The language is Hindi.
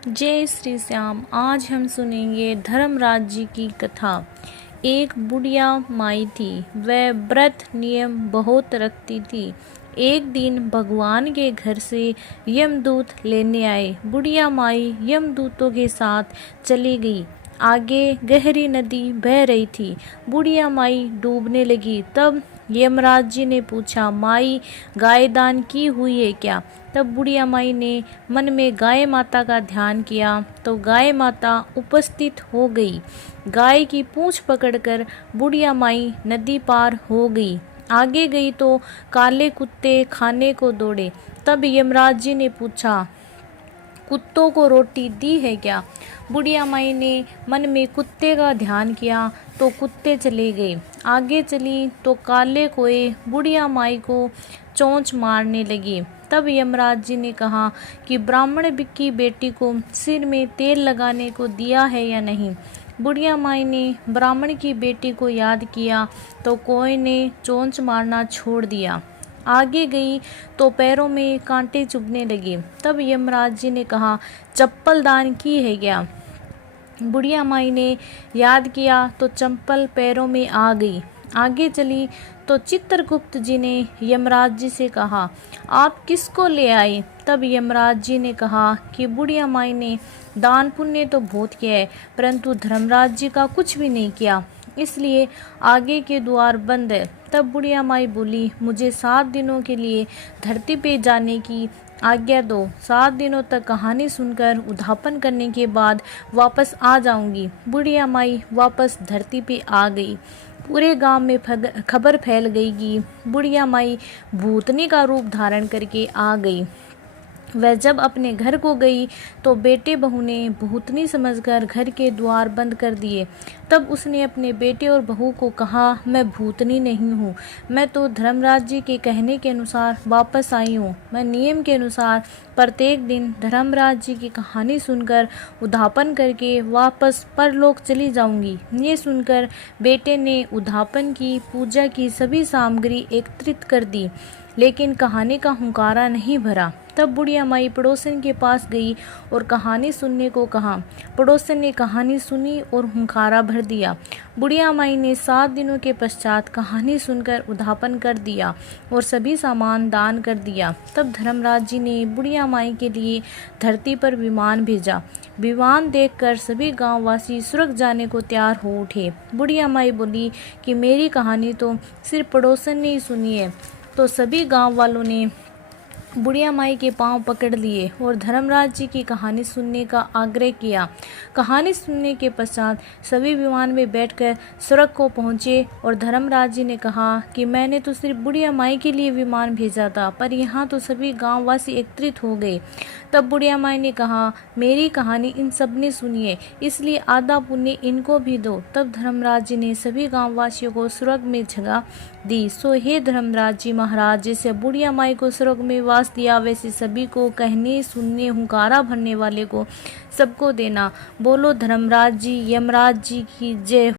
जय श्री श्याम। आज हम सुनेंगे धर्मराज जी की कथा। एक बुढ़िया माई थी, वह व्रत नियम बहुत रखती थी। एक दिन भगवान के घर से यमदूत लेने आए। बुढ़िया माई यमदूतों के साथ चली गई। आगे गहरी नदी बह रही थी। बुढ़िया माई डूबने लगी। तब यमराज जी ने पूछा, माई गाय दान की हुई है क्या? तब बुढ़िया माई ने मन में गाय माता का ध्यान किया तो गाय माता उपस्थित हो गई। गाय की पूंछ पकड़कर बुढ़िया माई नदी पार हो गई। आगे गई तो काले कुत्ते खाने को दौड़े। तब यमराज जी ने पूछा, कुत्तों को रोटी दी है क्या? बुढ़िया माई ने मन में कुत्ते का ध्यान किया तो कुत्ते चले गए। आगे चली तो काले कोए बुढ़िया माई को चोंच मारने लगे। तब यमराज जी ने कहा कि ब्राह्मण की बेटी को सिर में तेल लगाने को दिया है या नहीं। बुढ़िया माई ने ब्राह्मण की बेटी को याद किया तो कोई ने चोंच मारना छोड़ दिया। आगे गई तो पैरों में कांटे चुभने लगे। तब यमराज जी ने कहा, चप्पल दान की है क्या? बुढ़िया माई ने याद किया तो चप्पल पैरों में आ गई। आगे चली तो चित्रगुप्त जी ने यमराज जी से कहा, आप किसको ले आए? तब यमराज जी ने कहा कि बुढ़िया माई ने दान पुण्य तो बहुत किया है, परंतु धर्मराज जी का कुछ भी नहीं किया, इसलिए आगे के द्वार बंद है। तब बुढ़िया माई बोली, मुझे 7 दिनों के लिए धरती पे जाने की आज्ञा दो। 7 दिनों तक कहानी सुनकर उद्यापन करने के बाद वापस आ जाऊंगी। बुढ़िया माई वापस धरती पे आ गई। पूरे गांव में खबर फैल गई कि बुढ़िया माई भूतनी का रूप धारण करके आ गई। वह जब अपने घर को गई तो बेटे बहू ने भूतनी समझकर घर के द्वार बंद कर दिए। तब उसने अपने बेटे और बहू को कहा, मैं भूतनी नहीं हूँ, मैं तो धर्मराज जी के कहने के अनुसार वापस आई हूँ। मैं नियम के अनुसार प्रत्येक दिन धर्मराज जी की कहानी सुनकर उद्यापन करके वापस परलोक चली जाऊंगी। ये सुनकर बेटे ने उद्यापन की पूजा की सभी सामग्री एकत्रित कर दी, लेकिन कहानी का हुंकारा नहीं भरा। तब बुढ़िया माई पड़ोसन के पास गई और कहानी सुनने को कहा। पड़ोसन ने कहानी सुनी और हुंकारा भर दिया। बुढ़िया माई ने 7 दिनों के पश्चात कहानी सुनकर उद्यापन कर दिया और सभी सामान दान कर दिया। तब धर्मराज जी ने बुढ़िया माई के लिए धरती पर विमान भेजा। विमान देखकर सभी गांववासी स्वर्ग जाने को तैयार हो उठे। बुढ़िया माई बोली कि मेरी कहानी तो सिर्फ पड़ोसन ने ही सुनी है। तो सभी गांव वालों ने बुढ़िया माई के पांव पकड़ लिए और धर्मराज जी की कहानी सुनने का आग्रह किया। कहानी सुनने के पश्चात सभी विमान में बैठकर स्वर्ग को पहुंचे और धर्मराज जी ने कहा कि मैंने तो सिर्फ बुढ़िया माई के लिए विमान भेजा था, पर यहाँ तो सभी गांववासी एकत्रित हो गए। तब बुढ़िया माई ने कहा, मेरी कहानी इन सब ने सुनी है, इसलिए आधा पुण्य इनको भी दो। तब धर्मराज जी ने सभी गांववासियों को स्वर्ग में जगह दी। सो हे धर्मराज जी महाराज, जैसे बुढ़िया माई को स्वर्ग में वास दिया, वैसे सभी को कहने सुनने हुंकारा भरने वाले को सबको देना। बोलो धर्मराज जी यमराज जी की जय।